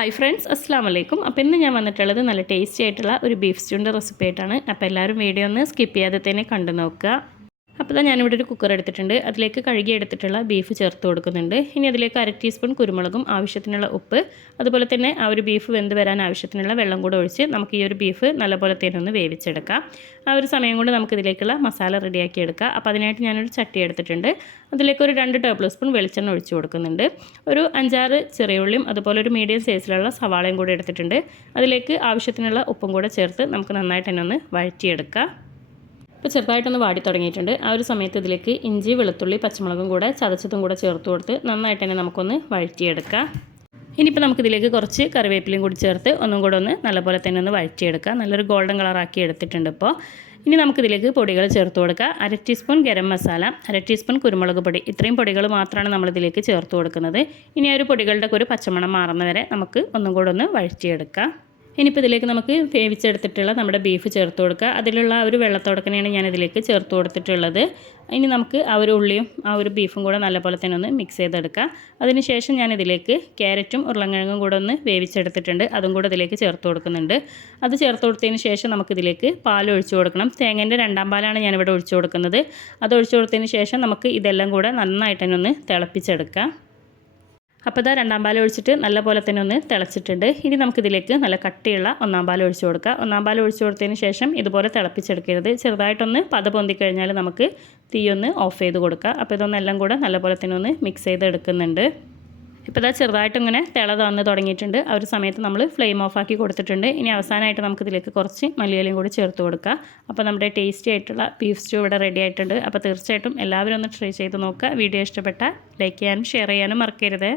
Hi friends, അസ്സാം വലൈക്കും. അപ്പോൾ ഇന്ന് ഞാൻ വന്നിട്ടുള്ളത് നല്ല ടേസ്റ്റി ആയിട്ടുള്ള ഒരു ബീഫ് സ്റ്റൂവിൻ്റെ റെസിപ്പി ആയിട്ടാണ്. അപ്പോൾ എല്ലാവരും വീഡിയോ ഒന്ന് സ്കിപ്പ് ചെയ്യാതെ തന്നെ കണ്ടു നോക്കുക. അപ്പോൾ ഞാനിവിടെ ഒരു കുക്കർ എടുത്തിട്ടുണ്ട്. അതിലേക്ക് കഴുകി എടുത്തിട്ടുള്ള ബീഫ് ചേർത്ത് കൊടുക്കുന്നുണ്ട്. ഇനി അതിലേക്ക് 1/2 ടീസ്പൂൺ കുരുമുളകും, ആവശ്യത്തിനുള്ള ഉപ്പ്, അതുപോലെ തന്നെ ആ ഒരു ബീഫ് വെന്ത് വരാൻ ആവശ്യത്തിനുള്ള വെള്ളം കൂടെ ഒഴിച്ച് നമുക്ക് ഈ ഒരു ബീഫ് നല്ലപോലെ തന്നെ ഒന്ന് വേവിച്ചെടുക്കാം. ആ ഒരു സമയം കൊണ്ട് നമുക്കിതിലേക്കുള്ള മസാല റെഡിയാക്കി എടുക്കാം. അപ്പോൾ അതിനായിട്ട് ഞാനൊരു ചട്ടി എടുത്തിട്ടുണ്ട്. അതിലേക്ക് ഒരു 2 ടേബിൾ സ്പൂൺ വെളിച്ചെണ്ണ ഒഴിച്ച് കൊടുക്കുന്നുണ്ട്. ഒരു 5-6 ചെറിയ ഉള്ളിയും അതുപോലെ ഒരു മീഡിയം സൈസിലുള്ള സവാളയും കൂടെ എടുത്തിട്ടുണ്ട്. അതിലേക്ക് ആവശ്യത്തിനുള്ള ഉപ്പും കൂടെ ചേർത്ത് നമുക്ക് നന്നായിട്ട് തന്നെ ഒന്ന് വഴറ്റിയെടുക്കാം. ഇപ്പോൾ ചെറുതായിട്ടൊന്ന് വാടി തുടങ്ങിയിട്ടുണ്ട്. ആ ഒരു സമയത്ത് ഇതിലേക്ക് ഇഞ്ചി, വെളുത്തുള്ളി, പച്ചമുളകും കൂടെ ചതച്ചതും കൂടെ ചേർത്ത് കൊടുത്ത് നന്നായിട്ട് തന്നെ നമുക്കൊന്ന് വഴറ്റിയെടുക്കാം. ഇനിയിപ്പോൾ നമുക്കിതിലേക്ക് കുറച്ച് കറിവേപ്പിലയും കൂടി ചേർത്ത് ഒന്നും കൂടെ ഒന്ന് നല്ലപോലെ തന്നെ ഒന്ന് വഴറ്റിയെടുക്കാം. നല്ലൊരു ഗോൾഡൻ കളറാക്കി എടുത്തിട്ടുണ്ട്. ഇപ്പോൾ ഇനി നമുക്കിതിലേക്ക് പൊടികൾ ചേർത്ത് കൊടുക്കുക. 1/2 ടീസ്പൂൺ ഗരം മസാല, 1/2 ടീസ്പൂൺ കുരുമുളക് പൊടി, ഇത്രയും പൊടികൾ മാത്രമാണ് നമ്മളിതിലേക്ക് ചേർത്ത് കൊടുക്കുന്നത്. ഇനി ആ ഒരു പൊടികളുടെ ഒരു പച്ചമണം മാറുന്ന വരെ നമുക്ക് ഒന്നും കൂടെ ഒന്ന് വഴറ്റിയെടുക്കാം. ഇനിയിപ്പോൾ ഇതിലേക്ക് നമുക്ക് വേവിച്ചെടുത്തിട്ടുള്ള നമ്മുടെ ബീഫ് ചേർത്ത് കൊടുക്കുക. അതിലുള്ള ആ ഒരു വെള്ളത്തോടക്കനെയാണ് ഞാനിതിലേക്ക് ചേർത്ത് കൊടുത്തിട്ടുള്ളത്. ഇനി നമുക്ക് ആ ഒരു ഉള്ളിയും ആ ഒരു ബീഫും കൂടെ നല്ലപോലെ തന്നെ ഒന്ന് മിക്സ് ചെയ്തെടുക്കുക. അതിനുശേഷം ഞാനിതിലേക്ക് ക്യാരറ്റും ഉരുളക്കിഴങ്ങും കൂടെ ഒന്ന് വേവിച്ചെടുത്തിട്ടുണ്ട്. അതും കൂടെ ഇതിലേക്ക് ചേർത്ത് കൊടുക്കുന്നുണ്ട്. അത് ചേർത്ത് കൊടുത്തതിന് ശേഷം നമുക്കിതിലേക്ക് പാൽ ഒഴിച്ചു കൊടുക്കണം. തേങ്ങേൻ്റെ 2ാം പാലാണ് ഞാനിവിടെ ഒഴിച്ചു കൊടുക്കുന്നത്. അത് ഒഴിച്ചു കൊടുത്തതിന് ശേഷം നമുക്ക് ഇതെല്ലാം കൂടെ നന്നായിട്ട് തന്നെ ഒന്ന് തിളപ്പിച്ചെടുക്കാം. അപ്പോൾ 2ാം പാൽ ഒഴിച്ചിട്ട് നല്ലപോലെ തന്നെ ഒന്ന് തിളച്ചിട്ടുണ്ട്. ഇനി നമുക്കിതിലേക്ക് നല്ല കട്ടിയുള്ള 1ാം പാൽ ഒഴിച്ചു കൊടുക്കുക. 1ാം പാൽ ഒഴിച്ചു കൊടുത്തതിന് ശേഷം ഇതുപോലെ തിളപ്പിച്ചെടുക്കരുത്. ചെറുതായിട്ടൊന്ന് പത പൊന്തി കഴിഞ്ഞാൽ നമുക്ക് തീ ഒന്ന് ഓഫ് ചെയ്ത് കൊടുക്കുക. അപ്പോൾ ഇതൊന്നെല്ലാം കൂടെ നല്ലപോലെ തന്നെ ഒന്ന് മിക്സ് ചെയ്തെടുക്കുന്നുണ്ട്. ഇപ്പോൾ ചെറുതായിട്ട് ഇങ്ങനെ തിള തന്ന് തുടങ്ങിയിട്ടുണ്ട്. ആ ഒരു സമയത്ത് നമ്മൾ ഫ്ലെയിം ഓഫാക്കി കൊടുത്തിട്ടുണ്ട്. ഇനി അവസാനമായിട്ട് നമുക്കിതിലേക്ക് കുറച്ച് മല്ലിയിലയും കൂടി ചേർത്ത് കൊടുക്കുക. അപ്പോൾ നമ്മുടെ ടേസ്റ്റി ആയിട്ടുള്ള ബീഫ് സ്റ്റൂ ഇവിടെ റെഡി ആയിട്ടുണ്ട്. അപ്പോൾ തീർച്ചയായിട്ടും എല്ലാവരും ഒന്ന് ട്രൈ ചെയ്ത് നോക്കുക. വീഡിയോ ഇഷ്ടപ്പെട്ടാൽ ലൈക്ക് ചെയ്യാനും ഷെയർ ചെയ്യാനും മറക്കരുത്.